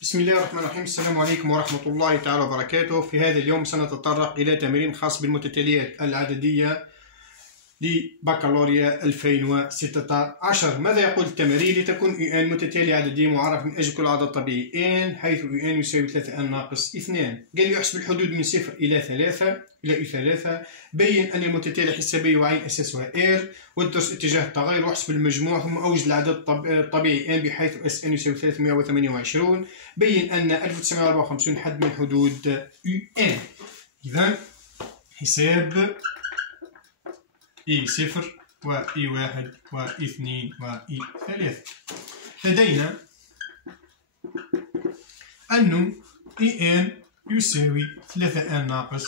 بسم الله الرحمن الرحيم. السلام عليكم ورحمة الله تعالى وبركاته. في هذا اليوم سنتطرق إلى تمرين خاص بالمتتاليات العددية لبكالوريا 2016. ماذا يقول التمرين؟ لتكون ان متتالية عددية معرف من أجل كل عدد طبيعي n حيث n يساوي 3n ناقص 2. قال لي احسب الحدود من 0 إلى 3. بين أن المتتالية حسابية وعين أساسها r، وادرس اتجاه التغير واحسب المجموع، ثم أوجد العدد الطبيعي n بحيث n يساوي 328. بين أن 1954 حد من حدود n. إذا حساب E0 و E1 و E2 و E3. لدينا أن En يساوي 3n ناقص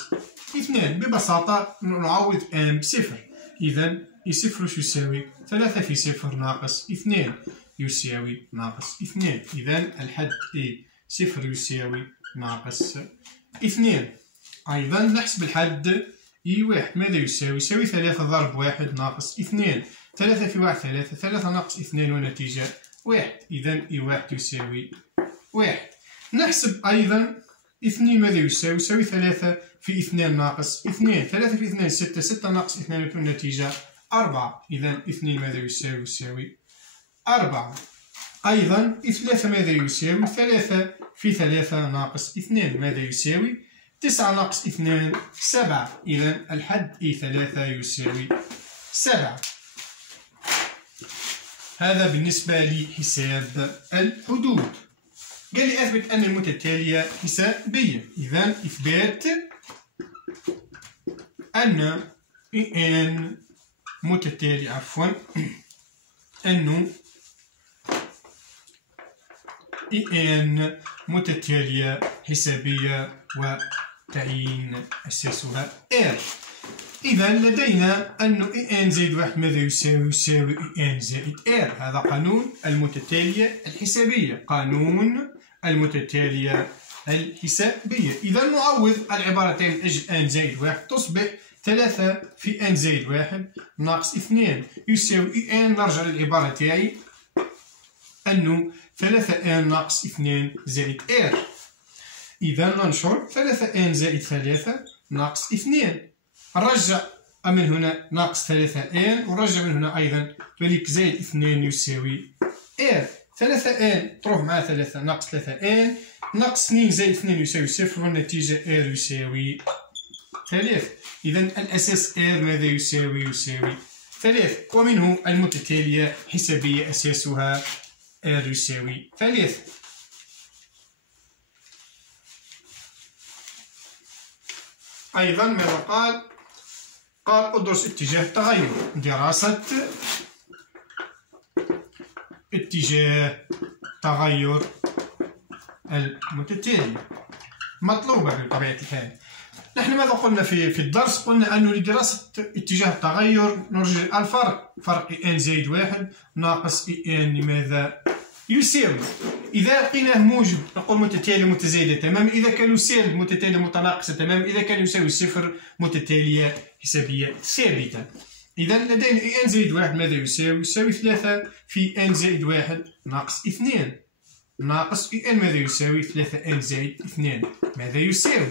2. ببساطة نعوض n بصفر. إذا E0 يساوي 3 في 0 ناقص 2 يساوي ناقص 2. إذا الحد E0 يساوي ناقص 2. أيضا نحسب الحد E1. ماذا يساوي؟ يساوي 3 ضرب 1 ناقص 2. 3 في 1 3. 3 ناقص 2 والنتيجة 1. إذا E1 يساوي 1. نحسب أيضا 2. ماذا يساوي؟ يساوي 3 في 2 ناقص 2. 3 في 2 6. 6 ناقص 2 والنتيجة 4. إذا 2 ماذا يساوي؟ يساوي 4. أيضا 3 ماذا يساوي؟ 3 في 3 ناقص 2. ماذا يساوي؟ 9 ناقص 2 7. إذا الحد E3 يساوي 7. هذا بالنسبة لحساب الحدود. قال لي أثبت أن المتتالية حسابية. إذا إثبات أن n متتالي أنه n متتالية حسابية وتعيين أساسها r. إذا لدينا أن n زائد 1 ماذا يساوي؟ يساوي n زائد r. هذا قانون المتتالية الحسابية. قانون المتتالية الحسابية. إذا نعوض العبارتين من أجل n زائد 1 تصبح 3 في n زائد 1 ناقص 2 يساوي n. نرجع للعبارة تاعي أنه 3n ناقص 2 زائد r. إذا ننشر 3n زائد 3 ناقص 2. نرجع من هنا ناقص 3n ونرجع من هنا أيضا ذلك زائد 2 يساوي r. 3n تروح مع 3 ناقص 3n ناقص 2 زائد 2 يساوي 0 والنتيجة r يساوي 3. إذا الأساس r ماذا يساوي؟ يساوي 3. ومنه المتتالية حسابية أساسها r يساوي 3. أيضا ماذا قال؟ قال ادرس اتجاه التغير. دراسة اتجاه تغير المتتالية مطلوبة بطبيعة الحال. نحن ماذا قلنا في الدرس؟ قلنا أنه لدراسة اتجاه التغير نرجع الفرق. فرق n زائد 1 ناقص n لماذا يساوي؟ إذا لقيناه موجب نقول متتالية متزايدة تماما. إذا كان سالب متتالية متناقصة تماما. إذا كان يساوي صفر متتالية حسابية ثابتة. إذا لدينا n زائد 1 ماذا يساوي؟ يساوي 3 في n زائد 1 ناقص 2 ناقص n ماذا يساوي؟ 3n زائد 2 ماذا يساوي؟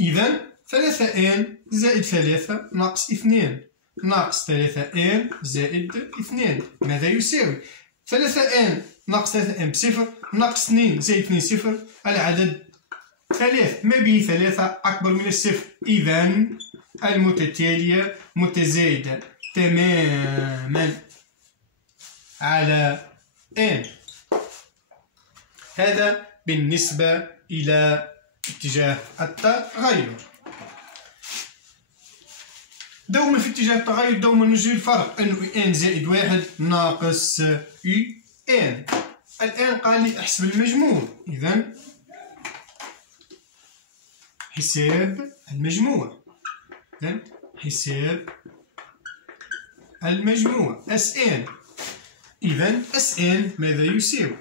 إذا 3n زائد 3 ناقص 2 ناقص 3n زائد 2 ماذا يساوي؟ 3n ناقص 3n بصفر ناقص 2 زائد 2 صفر. العدد 3 ما به 3 أكبر من الصفر. إذا المتتالية متزايدة تماما على n. هذا بالنسبة إلى اتجاه التغير. دوما في اتجاه التغير دوما نجري الفرق أنه n زائد 1 ناقص n. الآن قال لي احسب المجموع. إذا حساب المجموع. إذا حساب المجموع Sn. إذا Sn ماذا يساوي؟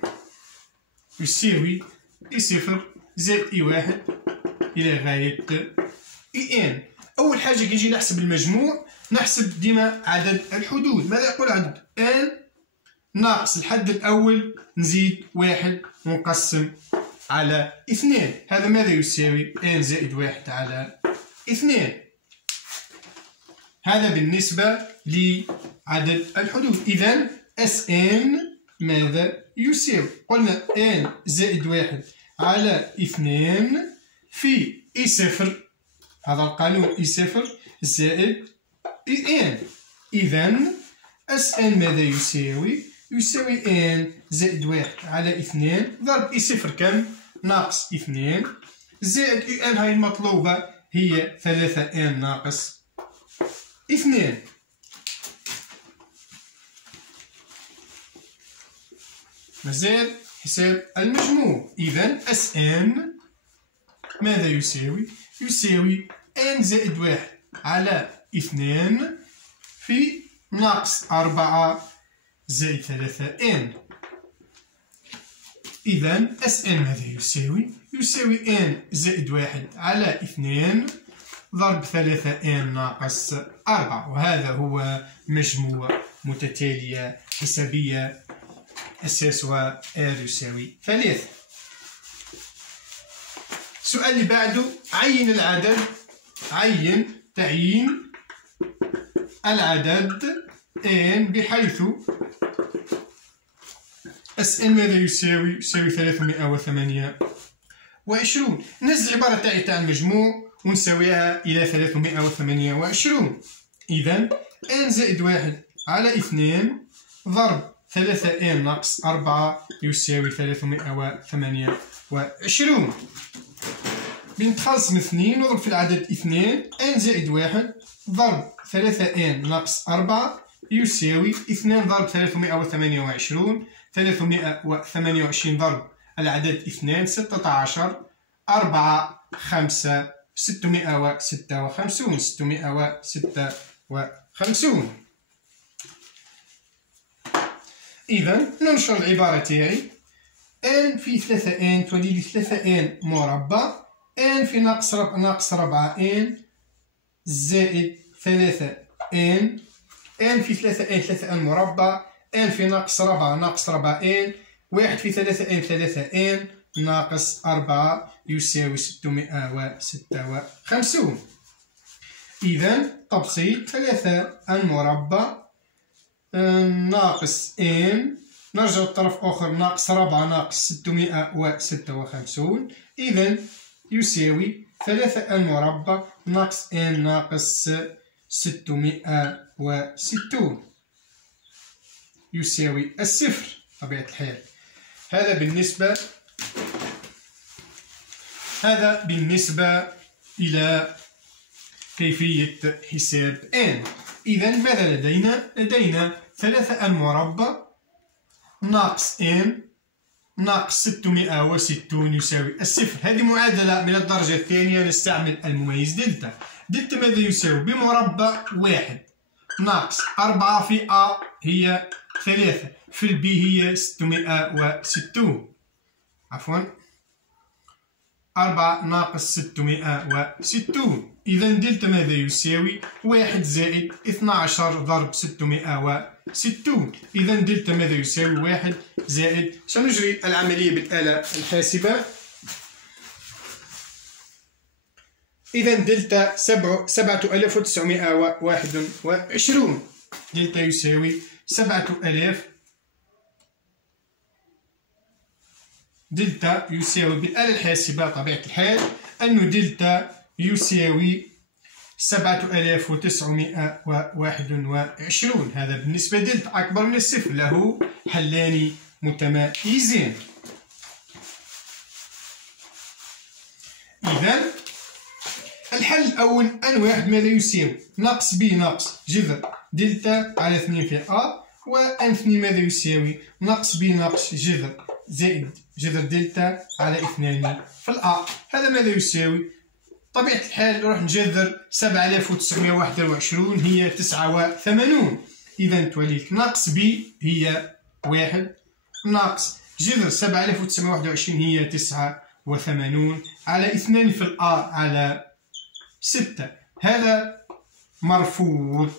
يساوي E0 زائد E1 إلى غاية En. أول حاجة كي نجي نحسب المجموع نحسب ديما عدد الحدود. ماذا يقول عدد؟ n ناقص الحد الأول نزيد 1 ونقسم على 2. هذا ماذا يساوي؟ n زائد 1 على 2. هذا بالنسبة لعدد الحدود. إذا Sn ماذا يساوي؟ قلنا n زائد 1 على 2 في E0، هذا القانون E0 زائد En. إذا Sn ماذا يساوي؟ يساوي n زائد 1 على 2 ضرب E0 كم؟ ناقص 2 زائد En هاي المطلوبة هي 3n ناقص 2. مازال حساب المجموع. إذا Sn ماذا يساوي؟ يساوي n زائد 1 على 2 في ناقص 4 زائد 3n. إذا Sn ماذا يساوي؟ يساوي n زائد 1 على 2 ضرب 3n ناقص 4، وهذا هو مجموع متتالية حسابية أساسها r يساوي 3. السؤال اللي بعده، عين العدد، تعيين العدد n بحيث Sn ماذا يساوي؟ يساوي 328. ننزل العبارة تاع المجموع ونساويها إلى 328. إذا n زائد 1 على 2 ضرب 3n ناقص 4 يساوي 328. بنتخلص من 2 نضرب في العدد 2. n زائد 1 ضرب 3n ناقص 4 يساوي 2 ضرب 328. 328 ضرب العدد 2 16. 4 5 656. 656. إذا ننشر العبارة تاعي n في 3n تولي لي 3n مربع n في ناقص 4n زائد 3n n في 3n 3n مربع n في ناقص 4 ناقص 4n 1 في 3n 3n ناقص 4 يساوي 656. إذا تبسيط 3n مربع ناقص n، نرجع للطرف آخر ناقص 4 ناقص 656. إذا يساوي 3n مربع ناقص n ناقص 660 يساوي الصفر بطبيعة الحال. هذا بالنسبة إلى كيفية حساب n. إذا ماذا لدينا؟ لدينا 3n مربع ناقص n ناقص 660 يساوي الصفر. هذه معادلة من الدرجة الثانية، نستعمل المميز دلتا. دلتا ماذا يساوي؟ بمربع 1 ناقص 4 في a هي 3 في البي هي 660، عفوا 4 ناقص 660. إذا دلتا ماذا يساوي؟ 1 زائد 12 ضرب 660. إذا دلتا ماذا يساوي؟ 1 زائد، سنجري العملية بالآلة الحاسبة. إذا دلتا 7921. دلتا يساوي 7000. دلتا يساوي بالآلة الحاسبة طبيعة الحال أن دلتا يساوي 7921. هذا بالنسبة دلتا أكبر من الصفر، له حلان متمايزين. إذا الحل الأول أن واحد ماذا يساوي؟ ناقص ب ناقص جذر دلتا على 2 في أ، وأن 2 ماذا يساوي؟ ناقص ب ناقص جذر زائد جذر دلتا على 2 في الأ. هذا ماذا يساوي؟ طبيعة الحال نروح نجذر 7921 هي 89. إذا تولي ناقص ب هي 1 ناقص جذر 7921 هي 89 على 2 في الأ على 6. هذا مرفوض.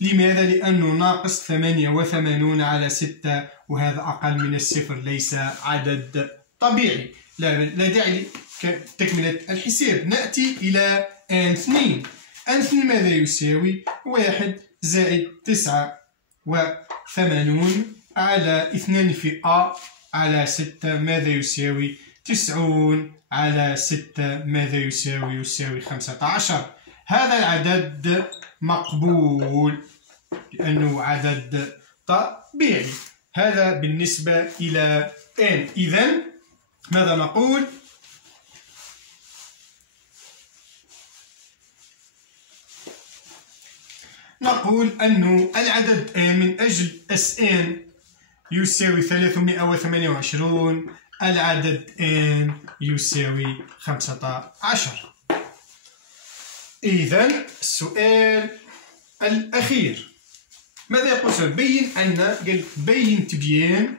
لماذا؟ لأنه ناقص 88 على 6، وهذا أقل من الصفر، ليس عدد طبيعي، لا داعي لتكملة الحساب. نأتي إلى ان 2. ان 2 ماذا يساوي؟ 1 زائد 89 على 2 في أ على 6 ماذا يساوي؟ 90 على 6 ماذا يساوي؟ يساوي 15. هذا العدد مقبول لأنه عدد طبيعي. هذا بالنسبة إلى n. إذن ماذا نقول؟ نقول أن العدد n من أجل Sn يساوي 328، العدد n يساوي 15. إذن السؤال الأخير ماذا يقول؟ بين تبيين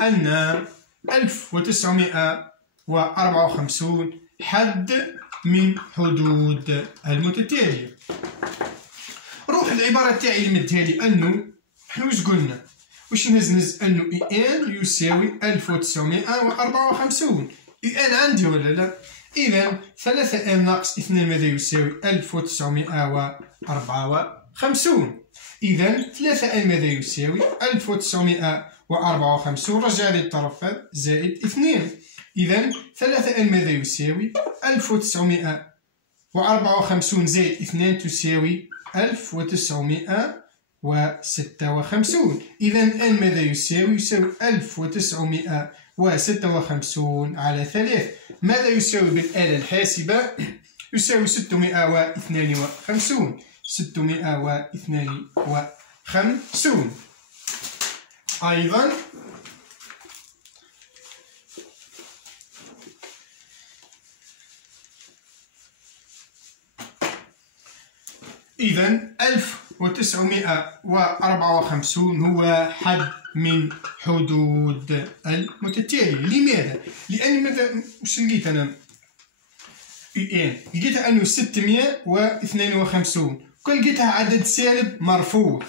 أن 1954 حد من حدود المتتالية. روح العبارة تاعي اللي مديها لي أنه حنا واش قلنا؟ واش نهز أنه ان يساوي 1954. ان عندي ولا لا؟ إذا 3n ناقص 2 ماذا يساوي؟ 1954. إذا 3n ماذا يساوي؟ 1954 رجع لي الطرف زائد 2. إذا 3n ماذا يساوي؟ 1954 زائد 2 تساوي 1956. إذا n ماذا يساوي؟ يساوي 1956 على 3. ماذا يساوي بالآلة الحاسبة؟ يساوي 652. 652. أيضا إذا 1954 هو حد من حدود المتتالية. لماذا؟ لأن ماذا واش لقيت أنا؟ لقيت أنه 652 كل لقيتها عدد سالب مرفوع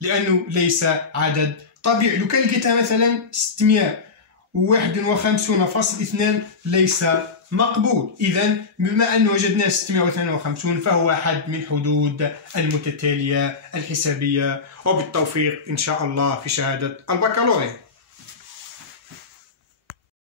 لأنه ليس عدد طبيعي. لو كان لقيتها مثلا 651.2 ليس مقبول. إذا بما أن وجدنا 652 فهو حد من حدود المتتالية الحسابية، وبالتوفيق إن شاء الله في شهادة البكالوريا.